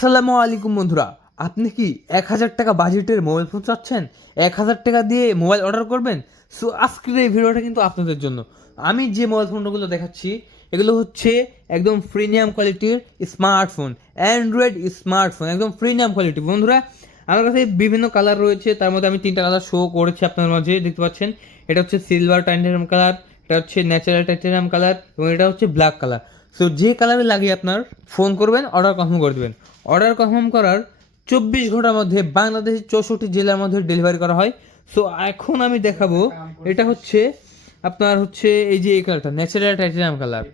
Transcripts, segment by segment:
আসসালামু আলাইকুম বন্ধুরা, আপনি কি 1000 টাকা বাজেটের মোবাইল ফোন চাচ্ছেন? 1000 টাকা দিয়ে মোবাইল অর্ডার করবেন? সো আজকের এই ভিডিওটা কিন্তু আপনাদের জন্য। আমি যে মোবাইল ফোনগুলো দেখাচ্ছি এগুলো হচ্ছে একদম প্রিমিয়াম কোয়ালিটির স্মার্টফোন, অ্যান্ড্রয়েড স্মার্টফোন, একদম প্রিমিয়াম কোয়ালিটি। বন্ধুরা, আমার কাছে বিভিন্ন কালার রয়েছে, তার মধ্যে আমি 3টা কালার শো করেছি আপনার মাঝে, দেখতে পাচ্ছেন। এটা হচ্ছে সিলভার টাইটেনিয়াম কালার, এটা হচ্ছে ন্যাচারাল টাইটেনিয়াম কালার এবং এটা হচ্ছে ব্ল্যাক কালার। সো যে কালারে লাগে আপনার ফোন করবেন, অর্ডার কনফার্ম করে দেবেন। অর্ডার কনফার্ম করার 24 ঘন্টার মধ্যে বাংলাদেশের 64 জেলার মধ্যে ডেলিভারি করা হয়। সো এখন আমি দেখাবো, এটা হচ্ছে আপনার হচ্ছে এই যে এই কালারটা ন্যাচারাল টাইটেনিয়াম কালার।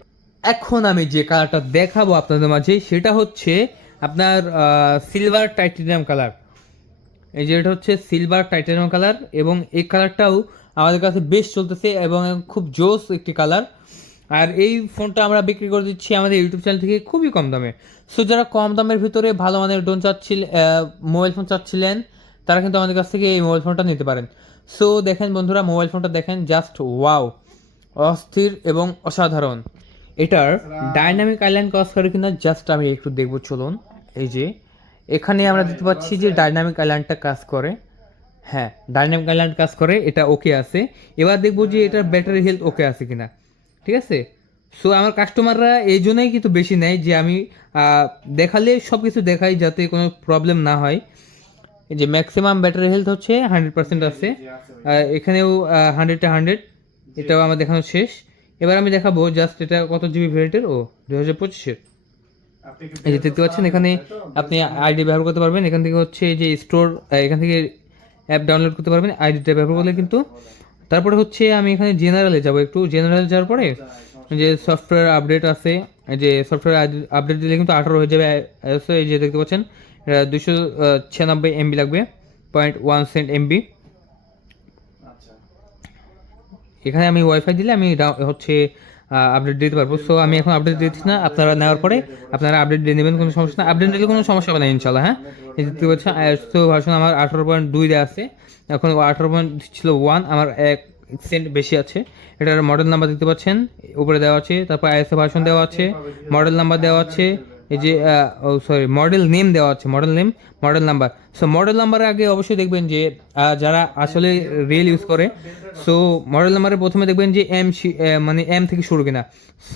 এখন আমি যে কালারটা দেখাবো আপনাদের মাঝে সেটা হচ্ছে আপনার সিলভার টাইটেনিয়াম কালার। এই যে এটা হচ্ছে সিলভার টাইটেনিয়াম কালার এবং এই কালারটাও আমাদের কাছে বেশ চলতেছে এবং খুব জোস একটি কালার। আর এই ফোনটা আমরা বিক্রি করে দিচ্ছি আমাদের ইউটিউব চ্যানেল থেকে খুবই কম দামে। সো যারা কম দামের ভিতরে ভালো মানের মোবাইল ফোন চাচ্ছিলেন, তারা কিন্তু আমাদের কাছ থেকে এই মোবাইল ফোনটা নিতে পারেন। সো দেখেন বন্ধুরা, মোবাইল ফোনটা দেখেন, জাস্ট ওয়াও, অস্থির এবং অসাধারণ। এটার ডাইনামিক আইল্যান্ড কাজ করে কিনা জাস্ট আমি একটু দেখবো, চলুন। এই যে এখানে আমরা দেখতে পাচ্ছি যে ডাইনামিক আইল্যান্ডটা কাজ করে। হ্যাঁ, ডাইনামিক আইল্যান্ড কাজ করে, এটা ওকে আছে। এবার দেখবো যে এটার ব্যাটারি হেলথ ওকে আছে কিনা। ঠিক আছে। সো আমার কাস্টমাররা এই জন্যই কিন্তু বেশি নেয় যে আমি দেখালে সব কিছু দেখাই যাতে কোনো প্রবলেম না হয়। এই যে ম্যাক্সিমাম ব্যাটারি হেলথ হচ্ছে 100% আছে, এখানেও 100-100, এটাও আমার দেখানো শেষ। এবার আমি দেখাবো জাস্ট এটা কত জিবি ভ্যারিয়েন্টের, 2025-এর। এই যে দেখতে পাচ্ছেন, এখানে আপনি আইডি ব্যবহার করতে পারবেন। এখান থেকে হচ্ছে এই যে স্টোর, এখান থেকে অ্যাপ ডাউনলোড করতে পারবেন আইডিটা ব্যবহার করলে কিন্তু। তারপরে হচ্ছে আমি এখানে জেনারেলে যাব, একটু জেনারেল যাওয়ার পরে যে সফটওয়্যার আপডেট আছে, এই যে সফটওয়্যার আপডেট দিলে কিন্তু 18 হয়ে যাবে। এই যে দেখতে পাচ্ছেন, 296 MB লাগবে, 0.1 MB। এখানে আমি ওয়াইফাই দিলে আমি হচ্ছে আপডেট দিতে পারবো। সো আমি এখন আপডেট দিচ্ছি না, আপনারা নেওয়ার পরে আপনারা আপডেট দিয়ে নেবেন, কোনো সমস্যা না। আপডেট দিলে কোনো সমস্যা হবে না ইনশাল্লাহ। হ্যাঁ, এই দেখতে পাচ্ছেন আইএসও ভার্সন আমার 18.2 দেওয়া আছে, এখন 18 ছিল 1, আমার 1 সেন্ট বেশি আছে। এটার মডেল নাম্বার দেখতে পাচ্ছেন উপরে দেওয়া আছে, তারপর আইএসও ভার্সন দেওয়া আছে, মডেল নাম্বার দেওয়া আছে, এই যে মডেল নেম দেওয়া আছে, model name, model number. So model নাম্বারের আগে অবশ্যই দেখবেন যে যারা আসলে রিয়েল ইউজ করে, সো মডেল নাম্বারে প্রথমে দেখবেন যে মানে এম থেকে শুরু কিনা।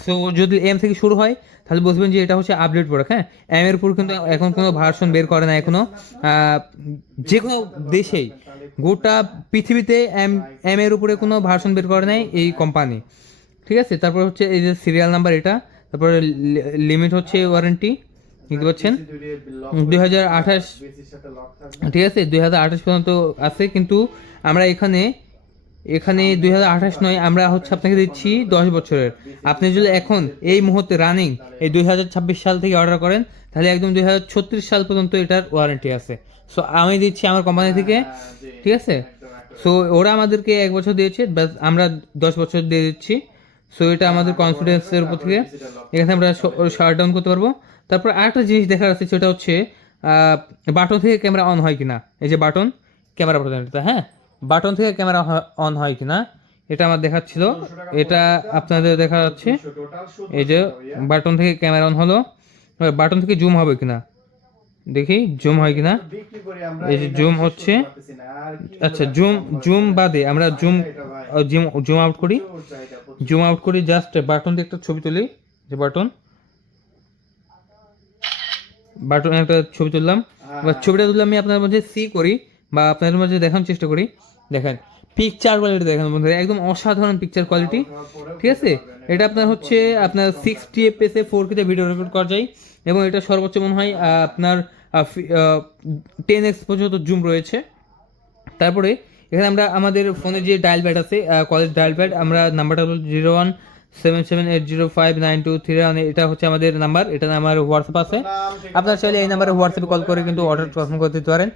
সো যদি এম থেকে শুরু হয় তাহলে বুঝবেন যে এটা হচ্ছে আপডেট প্রোডাক্ট। হ্যাঁ, এম এর উপর কিন্তু এখন কোনো ভার্সন বের করে না এখনো, যে কোনো দেশেই, গোটা পৃথিবীতে এম এর উপরে কোনো ভার্সন বের করে নাই এই কোম্পানি। ঠিক আছে। তারপর হচ্ছে এই যে সিরিয়াল নাম্বার এটা, তারপরে লিমিট হচ্ছে ওয়ারেন্টি, দেখতে পাচ্ছেন 2028। ঠিক আছে, 2028 পর্যন্ত আছে, কিন্তু আমরা এখানে এখানে 2028 নয়, আমরা হচ্ছে আপনাকে দিচ্ছি 10 বছরের। আপনি যদি এখন এই মুহূর্তে রানিং এই 2026 সাল থেকে অর্ডার করেন তাহলে একদম 2036 সাল পর্যন্ত এটার ওয়ারেন্টি আছে। সো আমি দিচ্ছি আমার কোম্পানি থেকে। ঠিক আছে। সো ওরা আমাদেরকে 1 বছর দিয়েছে, বাস আমরা 10 বছর দিয়ে দিচ্ছি। সো এটা আমাদের কনফিডেন্সের উপর থেকে, এখানে আমরা শাট ডাউন করতে পারবো। তারপর আরেকটা জিনিস দেখার আছে, সেটা হচ্ছে বাটন থেকে ক্যামেরা অন হয় কিনা। এই যে বাটন, ক্যামেরা বাটন এটা, হ্যাঁ, বাটন থেকে ক্যামেরা অন হয় কিনা এটা আমার দেখাচ্ছিল, এটা আপনাদের দেখা যাচ্ছে। এই যে বাটন থেকে ক্যামেরা অন হলো, বাটন থেকে জুম হবে কিনা দেখি, জুম হয় কিনা। এই যে জুম হচ্ছে, আচ্ছা জুম জুম বাদে আমরা জুম আউট করি, জুম আউট করি, জাস্ট বাটন দিয়ে একটা ছবি তুলি। যে বাটন একটা ছবি তুললাম, বা ছবিটা তুললে আমি আপনার মধ্যে করি বা আপনাদের মধ্যে দেখানোর চেষ্টা করি। দেখেন পিকচার কোয়ালিটি, দেখেন বন্ধুরা, একদম অসাধারণ পিকচার কোয়ালিটি। ঠিক আছে। এটা আপনার হচ্ছে আপনার 60 FPS-এ 4K ভিডিও রেকর্ড করা যায় এবং এটা সর্বোচ্চ মনে হয় আপনার 10x পর্যন্ত জুম রয়েছে। তারপরে এখানে আমরা আমাদের ফোনে যে ডায়াল প্যাড আছে, কলেজ ডায়াল প্যাড, আমরা নাম্বারটা হলো 0177805923, এটা হচ্ছে আমাদের নাম্বার। এটা আমার হোয়াটসঅ্যাপ আছে, আপনারা চাইলে এই নাম্বারে হোয়াটসঅ্যাপে কল করে কিন্তু অর্ডার কনফার্ম করতে দিতে পারেন।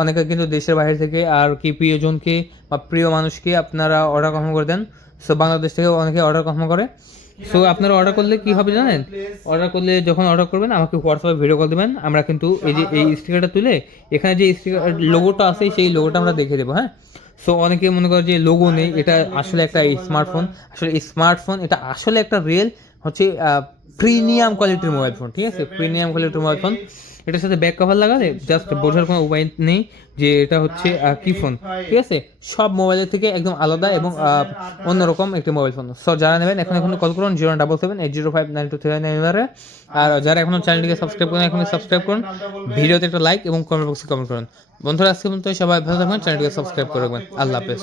অনেকে কিন্তু দেশের বাইরে থেকে আর কি প্রিয়জনকে বা প্রিয় মানুষকে আপনারা অর্ডার কনফার্ম করে দেন। সো বাংলাদেশ থেকেও অনেকে অর্ডার কনফার্ম করে। সো আপনারা অর্ডার করলে কি হবে জানেন, অর্ডার করলে যখন অর্ডার করবেন আমাকে হোয়াটসঅ্যাপে ভিডিও কল দেবেন, আমরা কিন্তু এই যে এই স্টিকারটা তুলে এখানে যে স্টিকার লোগোটা আছে সেই লোগোটা আমরা দেখে দেবো। হ্যাঁ, সো অনেকে মনে করে যে লোগো নেই, এটা আসলে একটা স্মার্টফোন, আসলে স্মার্টফোন, এটা আসলে একটা রিয়েল হচ্ছে প্রিমিয়াম কোয়ালিটির মোবাইল ফোন। ঠিক আছে, প্রিমিয়াম কোয়ালিটির মোবাইল ফোন। এটার সাথে ব্যাক কভার লাগালে জাস্ট বোঝার কোনো উপায় নেই যে এটা হচ্ছে কি ফোন, ঠিক আছে? সব মোবাইলের থেকে একদম আলাদা এবং অন্যরকম একটি মোবাইল ফোন। সো যারা নেবেন এখন কল করুন 07778059239। আর যারা এখনো চ্যানেলটিকে সাবস্ক্রাইব করেন এখন সাবস্ক্রাইব করুন, ভিডিওতে একটা লাইক এবং কমেন্ট বক্সে কমেন্ট করুন। বন্ধুরা আজকে পর্যন্ত সবাই ভালো থাকবেন, চ্যানেলটিকে সাবস্ক্রাইব করে রাখবেন। আল্লাহ হাফেজ।